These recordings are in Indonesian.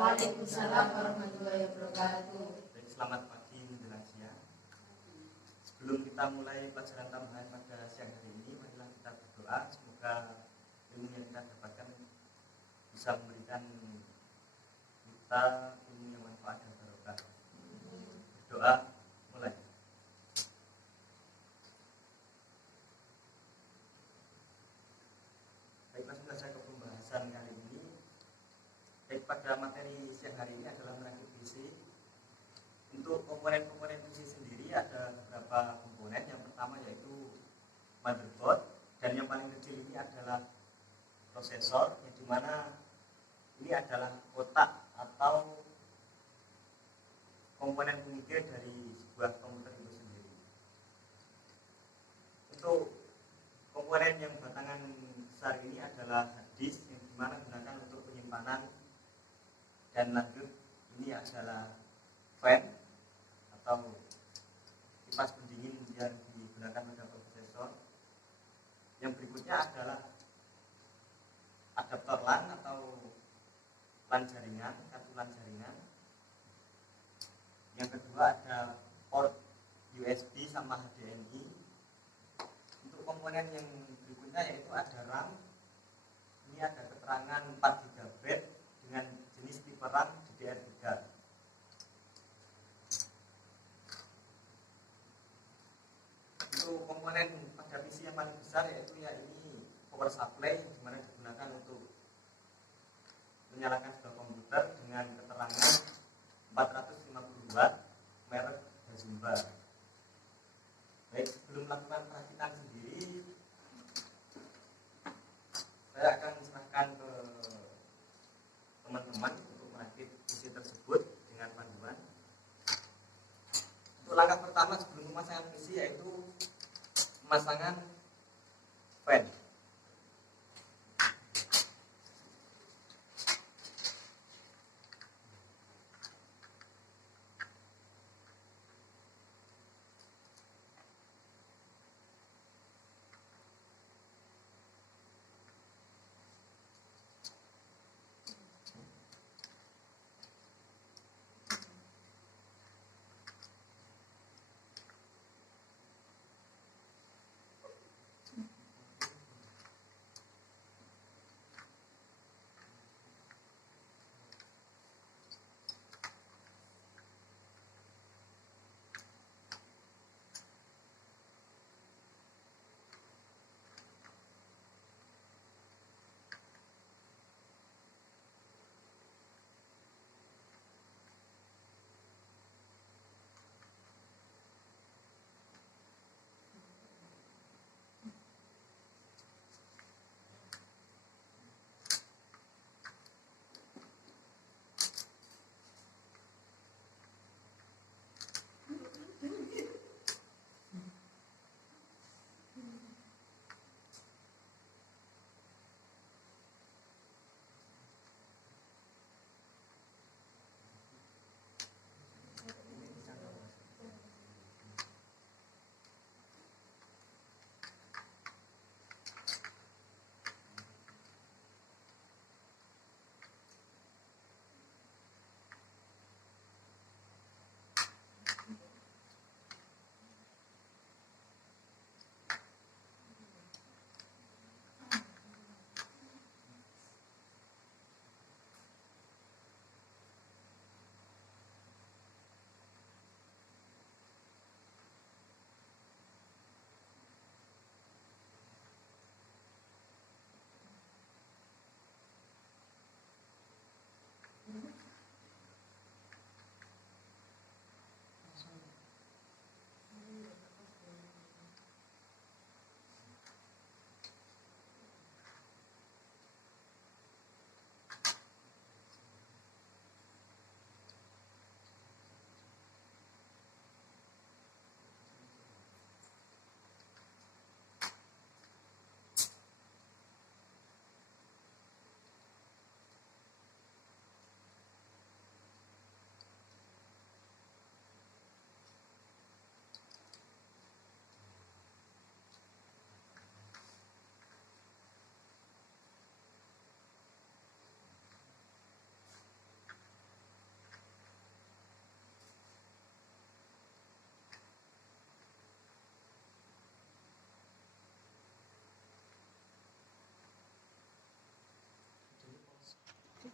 Waalaikumsalam warahmatullahi wabarakatuh. Baik, selamat pagi menjelang siang. Sebelum kita mulai pelajaran tambahan pada siang hari ini, marilah kita berdoa semoga ilmu yang kita dapatkan bisa memberikan kita ilmu yang manfaat dan barokah. Berdoa mulai. Baik, langsung saja ke pembahasan kali ini. Baik, pada materi siang hari ini adalah merakit PC. Untuk komponen-komponen PC sendiri ada beberapa komponen. Yang pertama yaitu motherboard, dan yang paling kecil ini adalah prosesor, yang dimana ini adalah otak atau komponen pemikir dari sebuah komputer itu sendiri. Untuk komponen yang batangan besar ini adalah hard disk, yang dimana digunakan untuk penyimpanan, dan lanjut ini adalah fan atau kipas pendingin yang digunakan pada prosesor. Yang berikutnya adalah adaptor LAN atau LAN jaringan, kartu LAN jaringan. Yang kedua ada port USB sama HDMI. Untuk komponen yang berikutnya yaitu ada RAM. Ini ada keterangan 4 GB dengan jenis tipe RAM DDR3. Untuk komponen pada PC yang paling besar yaitu ini power supply, yang dimana digunakan untuk menyalakan sebuah komputer dengan keterangan 450 watt merek Toshiba. Baik, sebelum melakukan perakitan sendiri, saya akan serahkan ke teman-teman untuk merakit PC tersebut dengan panduan. Untuk langkah pertama sebelum pemasangan PC yaitu pemasangan fan.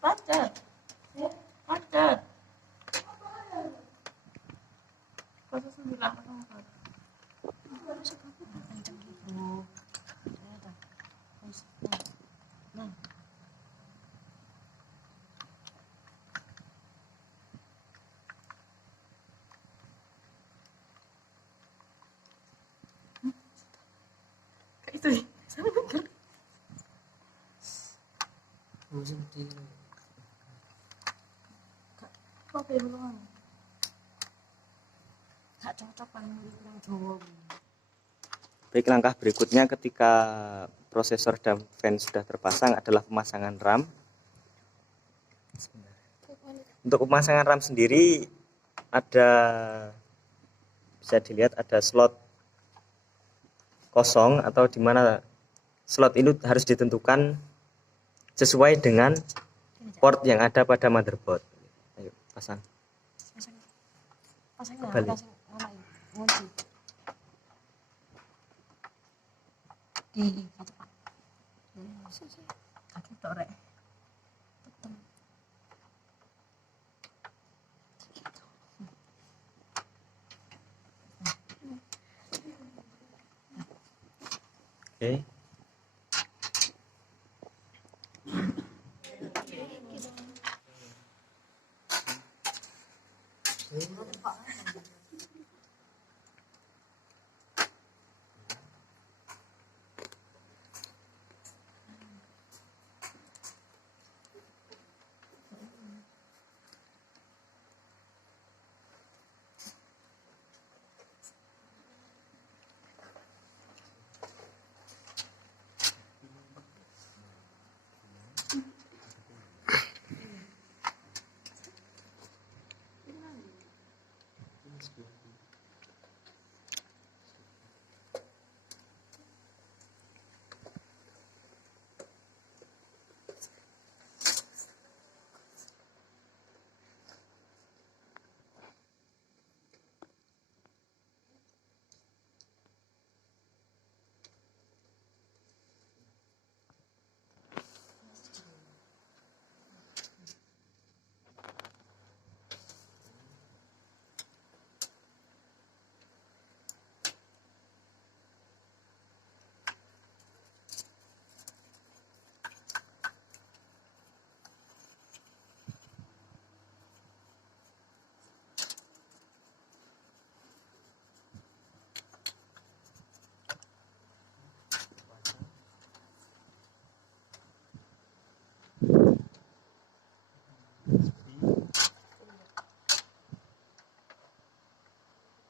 Pacat. Pacat. 0904. Nah. Itu kok belum gak cocok kan kurang Jawa. Baik, langkah berikutnya ketika prosesor dan fan sudah terpasang adalah pemasangan RAM. Untuk pemasangan RAM sendiri ada, bisa dilihat ada slot kosong atau di mana slot ini harus ditentukan sesuai dengan port yang ada pada motherboard. Ayo pasang. Kembali. Ngunci. Di cepat. Kaki torek. Oke.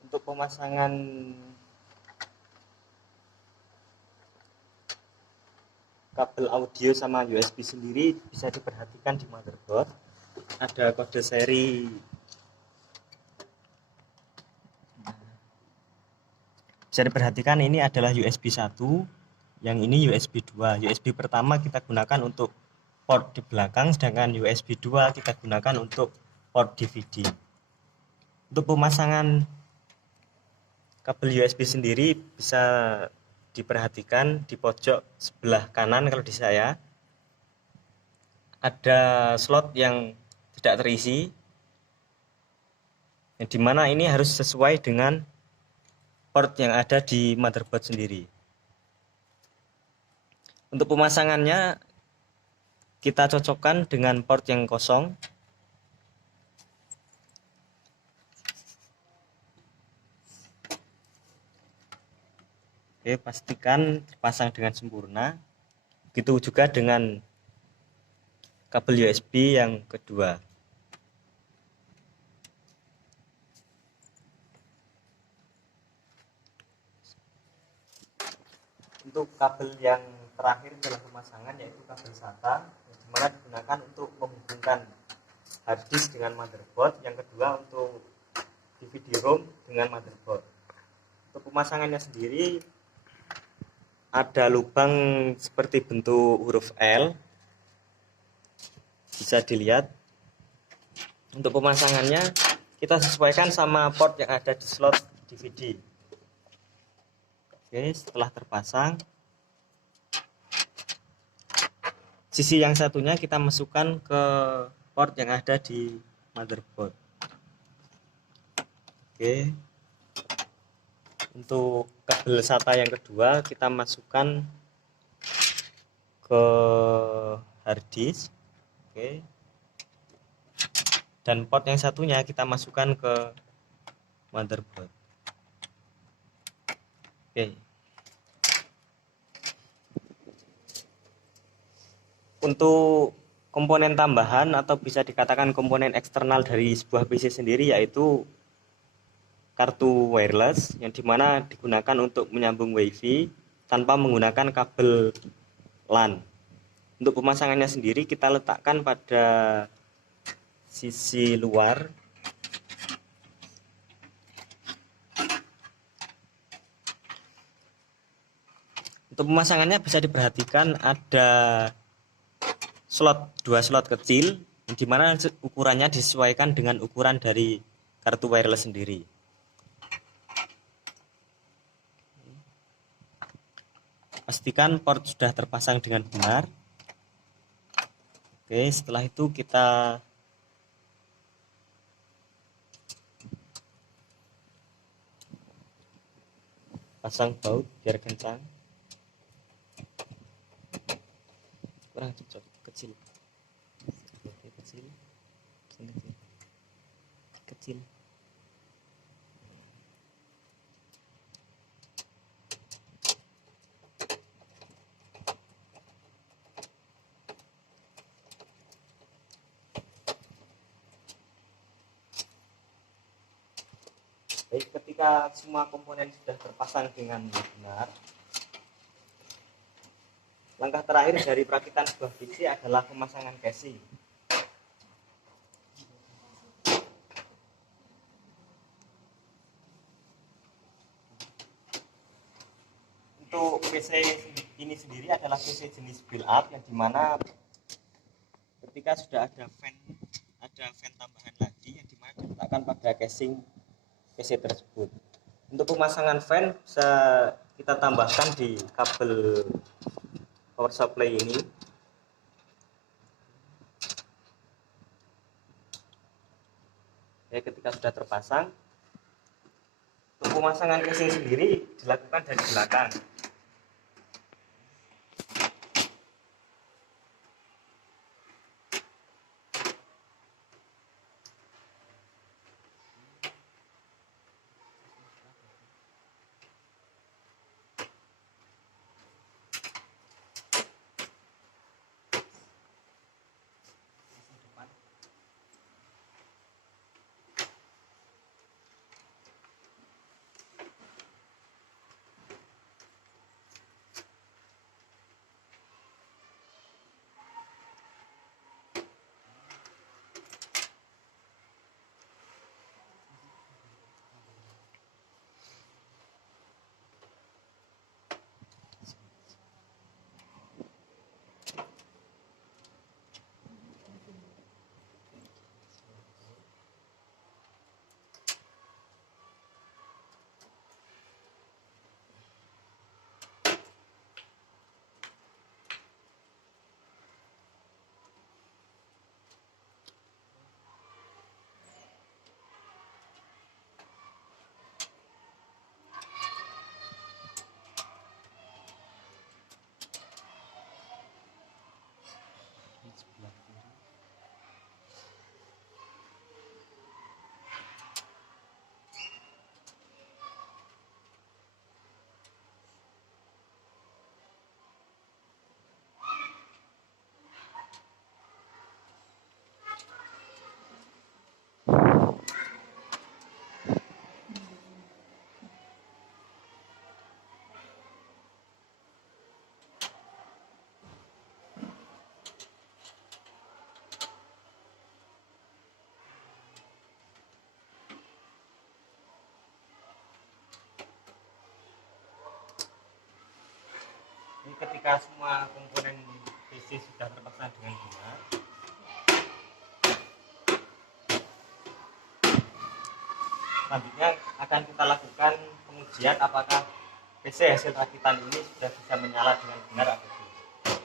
Untuk pemasangan kabel audio sama USB sendiri bisa diperhatikan di motherboard. Ada kode seri, bisa diperhatikan ini adalah USB 1, yang ini USB 2. USB pertama kita gunakan untuk port di belakang, sedangkan USB 2 kita gunakan untuk port DVD. Untuk pemasangan kabel USB sendiri bisa diperhatikan di pojok sebelah kanan. Kalau di saya ada slot yang tidak terisi, yang dimana ini harus sesuai dengan port yang ada di motherboard sendiri. Untuk pemasangannya kita cocokkan dengan port yang kosong. Oke, pastikan terpasang dengan sempurna. Begitu juga dengan kabel USB yang kedua. Untuk kabel yang terakhir dalam pemasangan yaitu kabel SATA, yang dimana digunakan untuk menghubungkan harddisk dengan motherboard, yang kedua untuk DVD-ROM dengan motherboard. Untuk pemasangannya sendiri ada lubang seperti bentuk huruf L, bisa dilihat. Untuk pemasangannya kita sesuaikan sama port yang ada di slot DVD. Oke, setelah terpasang sisi yang satunya kita masukkan ke port yang ada di motherboard. Oke. Untuk kabel SATA yang kedua kita masukkan ke hard disk. Oke. Dan port yang satunya kita masukkan ke motherboard. Oke. Untuk komponen tambahan atau bisa dikatakan komponen eksternal dari sebuah PC sendiri yaitu kartu wireless yang dimana digunakan untuk menyambung WiFi tanpa menggunakan kabel LAN. Untuk pemasangannya sendiri kita letakkan pada sisi luar. Untuk pemasangannya bisa diperhatikan ada dua slot kecil yang dimana ukurannya disesuaikan dengan ukuran dari kartu wireless sendiri. Pastikan port sudah terpasang dengan benar. Oke, setelah itu kita pasang baut biar kencang. Kurang cocok, kecil. Oke, kecil. Kecil. Baik, ketika semua komponen sudah terpasang dengan benar, langkah terakhir dari perakitan sebuah PC adalah pemasangan casing. Untuk PC ini sendiri adalah PC jenis build up yang dimana ketika sudah ada fan tambahan lagi yang dimana diletakkan pada casing PC tersebut. Untuk pemasangan fan bisa kita tambahkan di kabel power supply ini. Ya, ketika sudah terpasang, untuk pemasangan casing sendiri dilakukan dari belakang. Ini ketika semua komponen PC sudah terpasang dengan benar, selanjutnya akan kita lakukan pengujian apakah PC hasil rakitan ini sudah bisa menyala dengan benar atau tidak.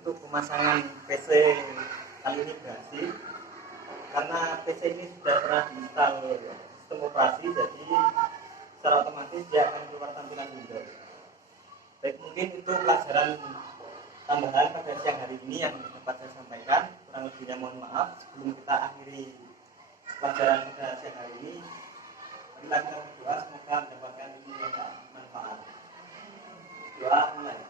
untuk pemasangan PC kali ini berhasil karena PC ini sudah pernah diinstal sistem operasi, jadi secara otomatis dia akan keluar tampilan Windows. Baik, mungkin itu pelajaran tambahan pada siang hari ini yang dapat saya sampaikan. Kurang lebihnya mohon maaf. Sebelum kita akhiri pelajaran pada siang hari ini, marilah kita berdoa semoga mendapatkan ilmu yang bermanfaat. Doa mulai.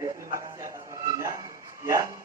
Baik, terima kasih atas waktunya. Sekian.